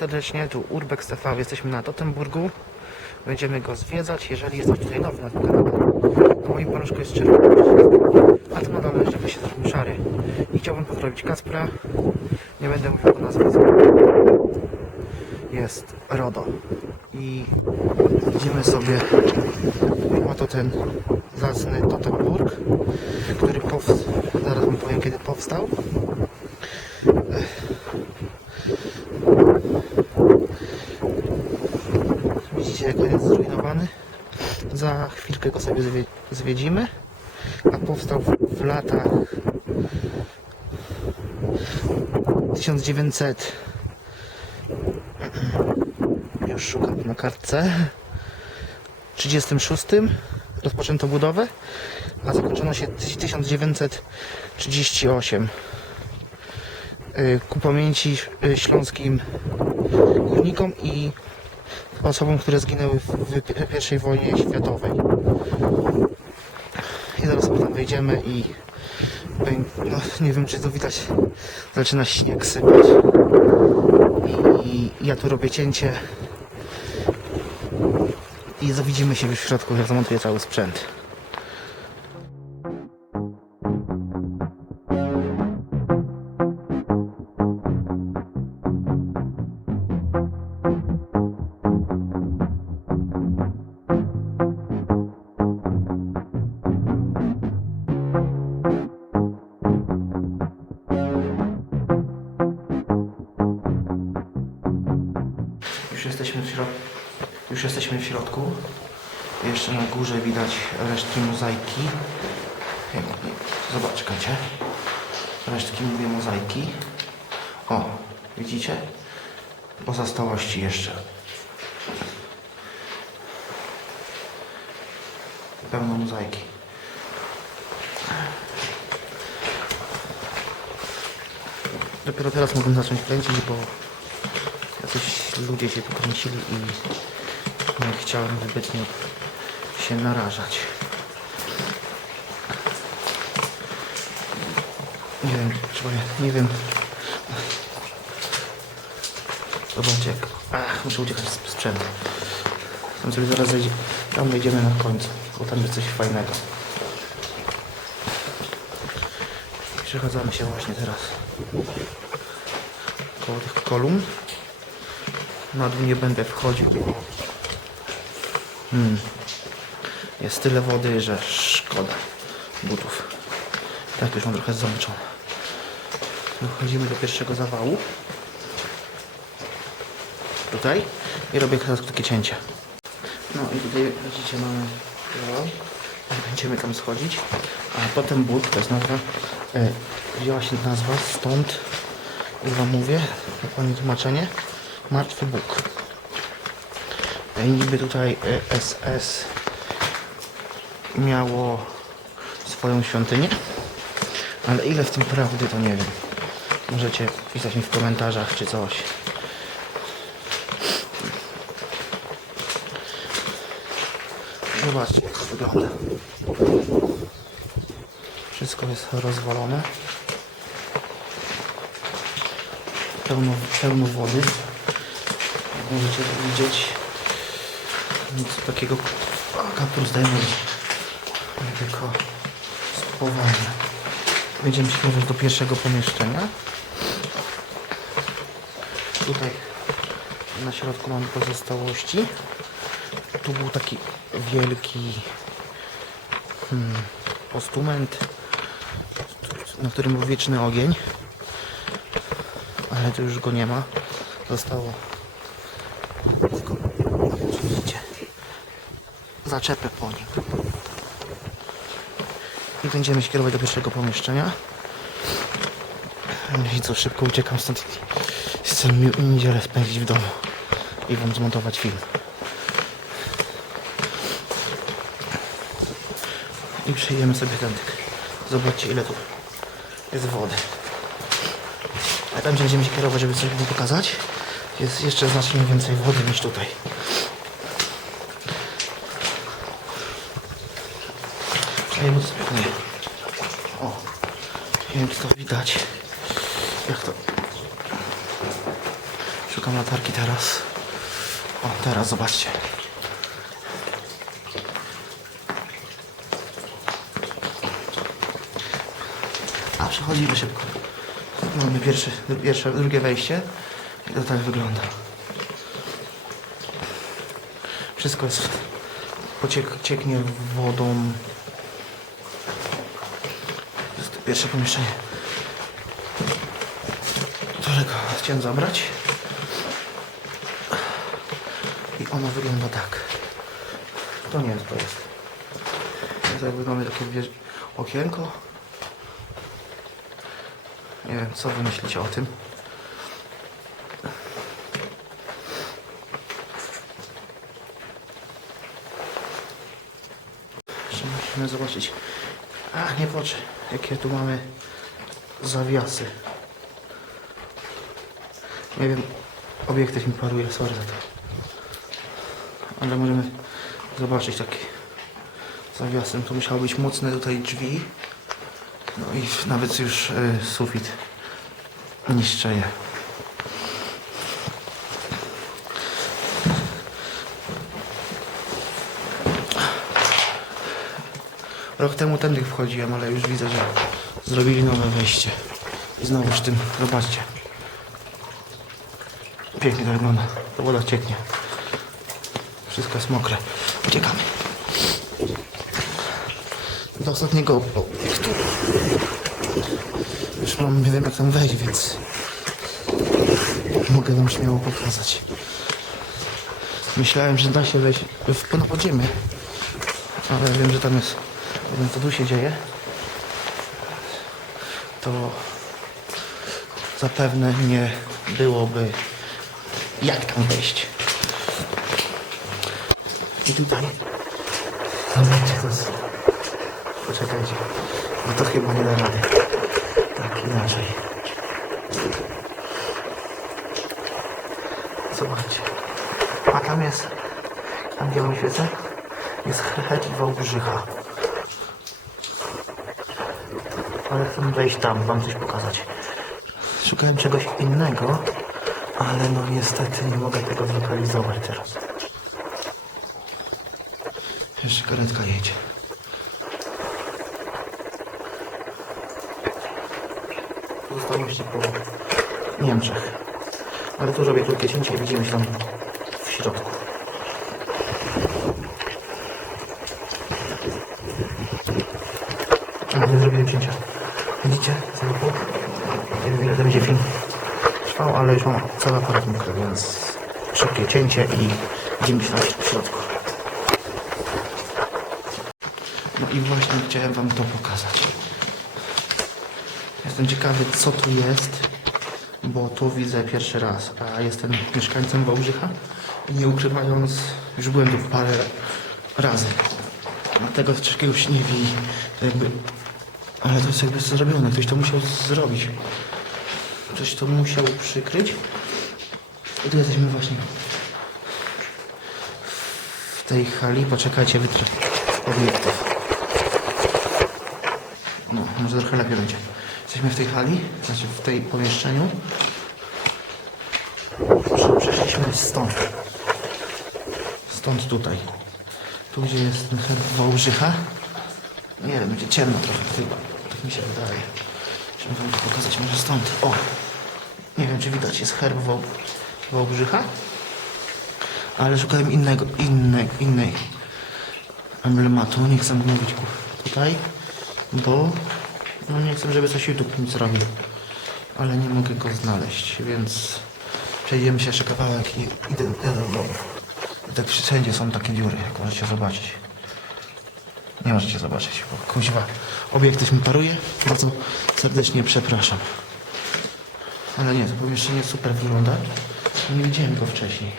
serdecznie, tu Urbex TV, jesteśmy na Totemburgu. Będziemy go zwiedzać, jeżeli jest ktoś tutaj nowy na tym kanale. Na moim paluszku jest czerwony a tu na dole, żeby się zrobił szary. I chciałbym pozdrowić Kaspra. Nie będę mówił go nazwy. Jest RODO. I idziemy sobie oto ten zacny Totemburg, który powstał, zaraz wam powiem kiedy powstał. Widzicie jak on jest zrujnowany? Za chwilkę go sobie zwie, zwiedzimy. A powstał w, w latach 1900 już szukam na kartce. 36 rozpoczęto budowę, a zakończono się 1938 Y, ku pamięci y, śląskim górnikom i osobom, które zginęły w, I wojnie światowej. I zaraz tam wejdziemy i no, nie wiem czy to widać, zaczyna śnieg sypać. I ja tu robię cięcie i widzimy się już w środku, jak zamontuję cały sprzęt. Już jesteśmy w środku. Jeszcze na górze widać resztki mozaiki. Jak- Zobacz, czekajcie. Resztki, mówię, mozaiki. O, widzicie? Pozostałości jeszcze. Pełno mozaiki. Dopiero teraz mogę zacząć kręcić, bo jacyś ludzie się tu kręcili i nie chciałem zbytnio się narażać. Nie wiem, trzeba, nie wiem. Zobaczcie jak... Ach, muszę uciekać z sprzętu. Tam sobie zaraz zejdzie, tam wejdziemy na końcu, bo tam jest coś fajnego. Przechadzamy się właśnie teraz koło tych kolumn. Na dół nie będę wchodził. Hmm. Jest tyle wody, że szkoda butów. Tak już mam trochę zmęczony. Dochodzimy do pierwszego zawału. Tutaj. I robię teraz takie cięcie. No i tutaj widzicie mamy zawał. Będziemy tam schodzić. A potem but, to jest nazwa. E, wzięła się nazwa stąd. Już wam mówię. Dokładnie tłumaczenie. Martwy Bóg. E, Niby tutaj e, SS miało swoją świątynię, ale ile w tym prawdy to nie wiem. Możecie pisać mi w komentarzach czy coś. Zobaczcie jak to wygląda. Wszystko jest rozwalone. Pełno, pełno wody. Możecie widzieć, nic takiego kapur zdejmuje. Tylko stopowanie. Będziemy się do pierwszego pomieszczenia. Tutaj na środku mamy pozostałości. Tu był taki wielki hmm, postument, na którym był wieczny ogień ale tu już go nie ma. Zostało tylko, czy widzicie, zaczepę po nim. I będziemy się kierować do pierwszego pomieszczenia. I co, szybko uciekam stąd. Chcę mi niedzielę spędzić w domu i wam zmontować film. I przejdziemy sobie ten Zobaczcie ile tu jest wody. A tam będziemy się kierować, żeby coś wam pokazać, jest jeszcze znacznie więcej wody niż tutaj. Przejdziemy sobie nie. O, nie wiem czy to widać. Jak to... Szukam Szukam latarki teraz. O, teraz zobaczcie. A przechodzimy szybko. Mamy pierwsze, pierwsze, drugie wejście i to tak wygląda. Wszystko jest pociek, cieknie wodą. To jest pierwsze pomieszczenie, którego chciałem zabrać. I ono wygląda tak. To nie jest, to jest. To jakby mamy takie wież- okienko. Nie wiem, co wy myślicie o tym. Jeszcze musimy zobaczyć. A, nie patrzę, jakie tu mamy zawiasy. Nie wiem, obiektyw mi paruje, sorry za to. Ale możemy zobaczyć takie zawiasem. To musiało być mocne tutaj drzwi. No i nawet już y, sufit niszczeje. Rok temu tędy wchodziłem, ale już widzę, że zrobili nowe wejście. I znowuż tym, zobaczcie. Pięknie to wygląda. Woda cieknie. Wszystko jest mokre. Uciekamy. Do ostatniego obiektu. Już mam, nie wiem jak tam wejść, więc mogę wam śmiało pokazać. Myślałem, że da się wejść w, podziemie, ale wiem, że tam jest, wiem co tu się dzieje, to zapewne nie byłoby jak tam wejść. I tutaj, poczekajcie, bo to chyba nie da rady. Tak, inaczej. Zobaczcie. A tam jest, tam gdzie wam świecę, jest Hecz Wałbrzycha. Ale chcę wejść tam, wam coś pokazać. Szukałem czegoś innego, ale no niestety nie mogę tego zlokalizować teraz. Jeszcze karetka jedzie. Zostałem jeszcze po Niemczech. Ale tu robię krótkie cięcie i widzimy się tam w środku. Nie zrobiłem cięcia. Widzicie? Cały pół. Nie wiem ile to będzie film trwał, ale już mam cały aparat mokry, więc szybkie cięcie i się tam w środku. No i właśnie chciałem wam to pokazać. Jestem ciekawy, co tu jest, bo tu widzę pierwszy raz, a jestem mieszkańcem Wałbrzycha i nie ukrywając, już byłem tu parę razy. Dlatego czegoś nie wi, jakby, ale to jest jakby zrobione, ktoś to musiał zrobić. Ktoś to musiał przykryć. I tu jesteśmy właśnie w tej hali. Poczekajcie, wytrę obiektyw. No, może trochę lepiej będzie. Jesteśmy w tej hali, znaczy w tej pomieszczeniu. Prze- Przeszliśmy stąd. Stąd tutaj. Tu, gdzie jest Wałbrzycha. Nie wiem, będzie ciemno trochę chyba. Tak mi się wydaje. Żeby wam to pokazać może stąd. O! Nie wiem, czy widać, jest herb Wał... Wałbrzycha. Ale szukałem innego, innej, innej emblematu. Nie chcę mówić tutaj, bo no nie chcę, żeby coś YouTube mi zrobił. Ale nie mogę go znaleźć, więc przejdziemy się jeszcze kawałek i idę, do domu. Tak wszędzie są takie dziury, jak możecie zobaczyć. Nie możecie zobaczyć, bo kuźwa obiektyw mi paruje. Bardzo serdecznie przepraszam. Ale nie, to pomieszczenie super wygląda. Nie widziałem go wcześniej.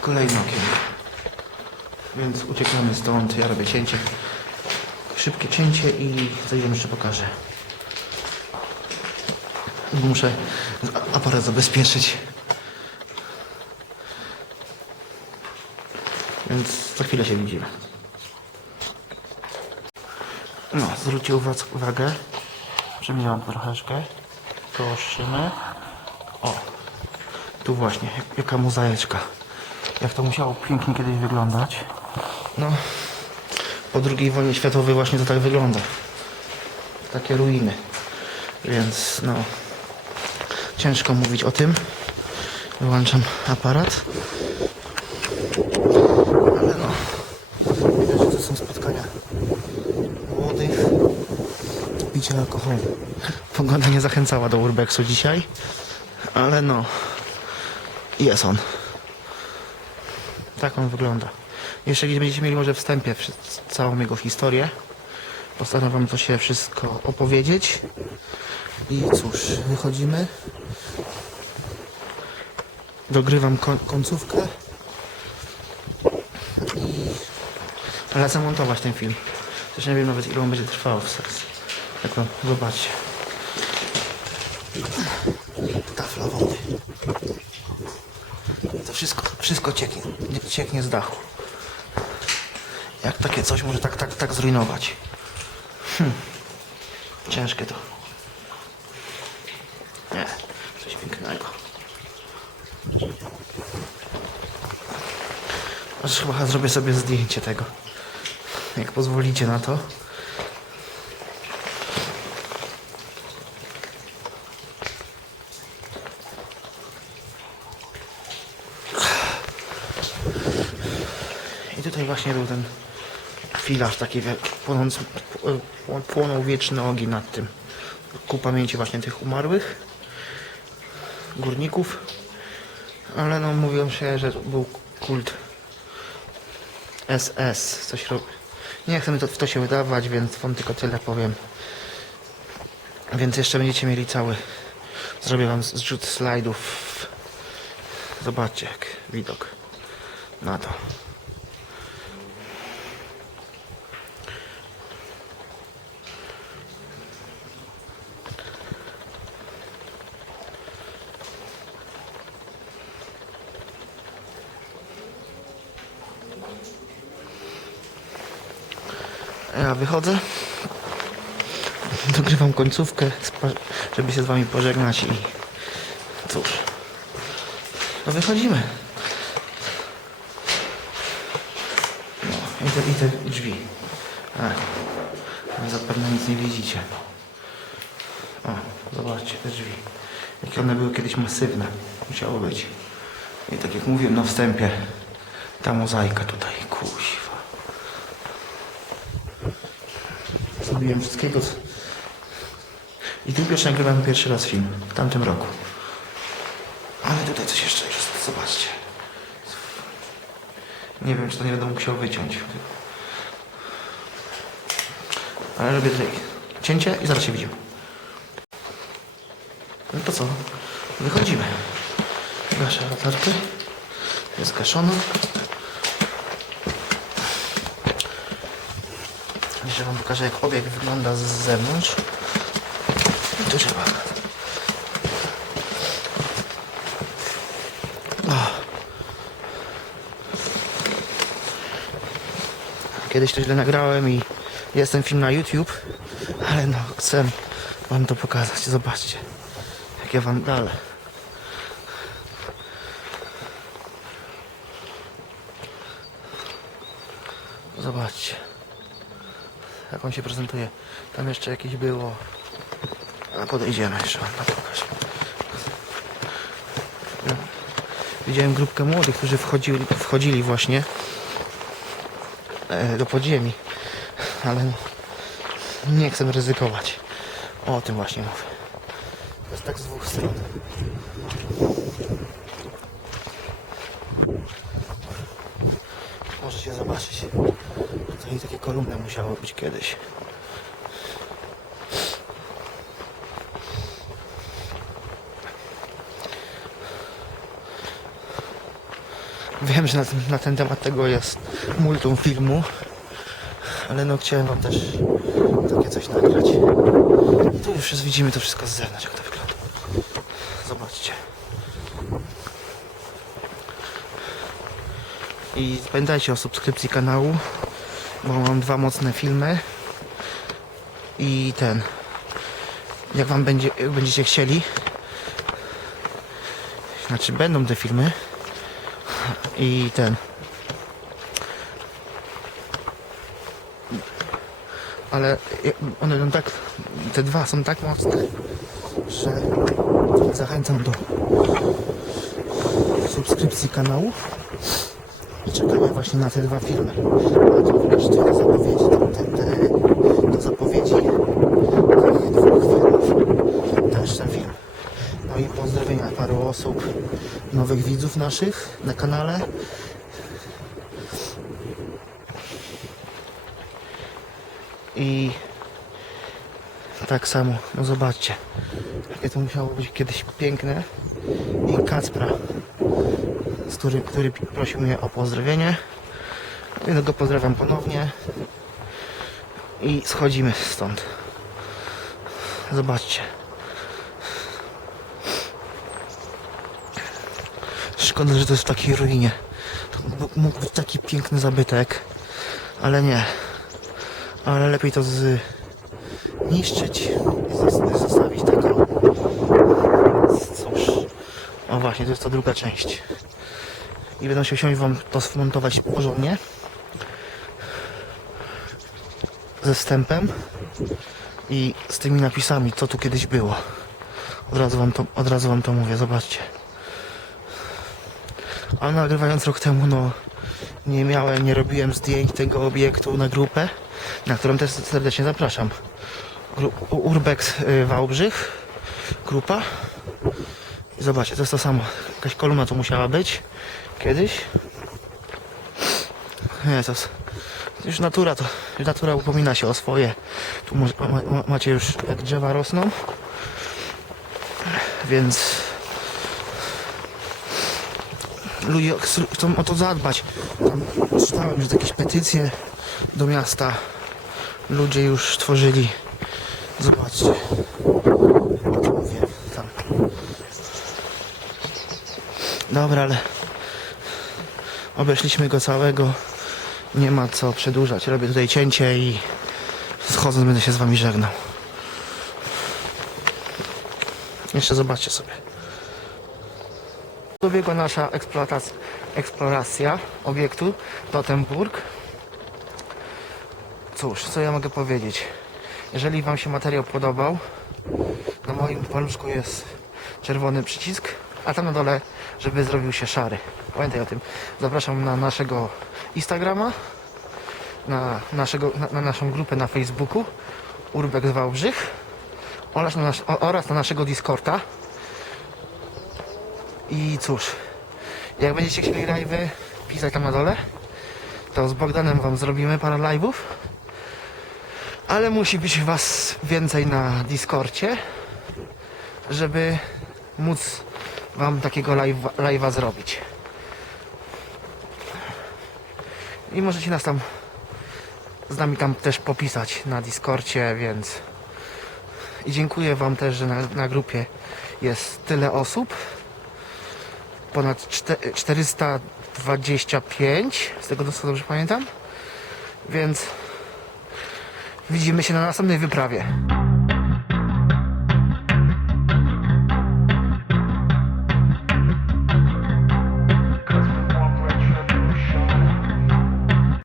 Kolejny okienko. Więc uciekamy stąd, ja robię cięcie. Szybkie cięcie i wam jeszcze pokażę. Muszę aparat zabezpieczyć. Więc za chwilę się widzimy. No, zwróćcie uwagę. Przemieniłam troszeczkę. Prosimy. O, tu właśnie, jak- jaka mozaiczka. Jak to musiało pięknie kiedyś wyglądać. No, po II wojnie światowej właśnie to tak wygląda. Takie ruiny. Więc no, ciężko mówić o tym. Wyłączam aparat. Ale no, widać, że to są spotkania młodych. Alkoholu. Pogoda nie zachęcała do urbexu dzisiaj, ale no, jest on. Tak on wygląda. Jeszcze gdzieś będziecie mieli może wstępie wszy- całą jego historię. Postaram wam to się wszystko opowiedzieć. I cóż, wychodzimy. Dogrywam ko- końcówkę. I lecę montować ten film. Też nie wiem nawet ile on będzie trwał w sens. Zobaczcie. Tafla wody. To wszystko, wszystko cieknie, cieknie z dachu. Jak takie coś może tak, tak, tak zrujnować? Hmm. Ciężkie to. Nie, coś pięknego. Aż chyba zrobię sobie zdjęcie tego. Jak pozwolicie na to. I tutaj właśnie był ten filarz taki wielki, płonąc, pł- płonął wieczny ogień nad tym. Ku pamięci właśnie tych umarłych górników. Ale no mówią się, że był kult SS, coś robi. Nie chcę to, w to się wydawać, więc wam tylko tyle powiem. Więc jeszcze będziecie mieli cały. Zrobię wam zrzut slajdów. Zobaczcie jak widok na to. Ja wychodzę. Dogrywam końcówkę, żeby się z wami pożegnać i cóż. No wychodzimy. No i te, i te drzwi. Wy zapewne nic nie widzicie. O, zobaczcie te drzwi. Jakie one były kiedyś masywne. Musiało być. I tak jak mówiłem na wstępie, ta mozaika tutaj, kuźwa. Zrobiłem wszystkiego. co- I tu już nagrywałem pierwszy raz film, w tamtym roku. Ale tutaj coś jeszcze jest, zobaczcie. Nie wiem, czy to nie będę musiał wyciąć. Ale robię tutaj cięcie i zaraz się widzimy. No to co? Wychodzimy. Gaszę latarkę. Jest gaszona. Jeszcze wam pokażę jak obiekt wygląda z zewnątrz. Tu trzeba. Kiedyś to źle nagrałem i jest ten film na YouTube, ale no chcę wam to pokazać. Zobaczcie, jakie wandale. Zobaczcie jak on się prezentuje. Tam jeszcze jakieś było. A podejdziemy jeszcze. No. Widziałem grupkę młodych, którzy wchodzili, wchodzili właśnie e, do podziemi. Ale no, nie chcę ryzykować. O tym właśnie mówię. To jest tak z dwóch stron. Możecie zobaczyć. Tutaj takie kolumny musiało być kiedyś. Wiem, że na ten, na ten temat tego jest multum filmu, ale no chciałem wam też takie coś nagrać. Tu już widzimy to wszystko z zewnątrz, jak to wygląda. Zobaczcie. I pamiętajcie o subskrypcji kanału, bo mam dwa mocne filmy. I ten. Jak wam będzie, jak będziecie chcieli, znaczy będą te filmy i ten. Ale one będą tak, te dwa są tak mocne, że zachęcam do subskrypcji kanału i czekamy właśnie na te dwa filmy. A to wiesz, te zapowiedzi, te, te, te, do zapowiedzi dwóch filmów też ten film. No i pozdrowienia paru osób, nowych widzów naszych na kanale. I tak samo, no zobaczcie, jakie to musiało być kiedyś piękne. I Kacpra, który, który prosił mnie o pozdrowienie. Więc go pozdrawiam ponownie. I schodzimy stąd. Zobaczcie. Szkoda, że to jest w takiej ruinie. To mógł- być taki piękny zabytek, ale nie. Ale lepiej to zniszczyć i zos- zostawić taką. Cóż. O właśnie, to jest ta druga część. I będę się usiąść wam to smontować porządnie. Ze wstępem i z tymi napisami, co tu kiedyś było. Od razu wam to, od razu wam to mówię, zobaczcie. A nagrywając rok temu, no nie miałem, nie robiłem zdjęć tego obiektu na grupę, na którą też serdecznie zapraszam. Urbex y, Wałbrzych, grupa. Zobaczcie, to jest to samo. Jakaś kolumna tu musiała być kiedyś. Jezus. Już natura to, już natura upomina się o swoje. Tu ma, ma, macie już jak drzewa rosną. Więc ludzie chcą o to zadbać. Tam czytałem, że jakieś petycje do miasta ludzie już tworzyli. Zobaczcie. Mówię tam. Dobra, ale obeszliśmy go całego. Nie ma co przedłużać. Robię tutaj cięcie i schodząc będę się z wami żegnał. Jeszcze zobaczcie sobie. Dobiegła nasza eksploatacja, eksploracja obiektu Totemburg. Cóż, co ja mogę powiedzieć? Jeżeli Wam się materiał podobał, na moim paluszku jest czerwony przycisk, a tam na dole, żeby zrobił się szary. Pamiętaj o tym. Zapraszam na naszego Instagrama, na, naszego, na, na naszą grupę na Facebooku Urbex Wałbrzych oraz na, oraz na naszego Discorda. I cóż, jak będziecie chcieli live'y, pisać tam na dole, to z Bogdanem Wam zrobimy parę live'ów. Ale musi być Was więcej na Discordzie, żeby móc Wam takiego live'a, zrobić. I możecie nas tam z nami tam też popisać na Discordzie, więc i dziękuję Wam też, że na, na grupie jest tyle osób. Ponad czte- 425, z tego co dobrze pamiętam. Więc widzimy się na następnej wyprawie.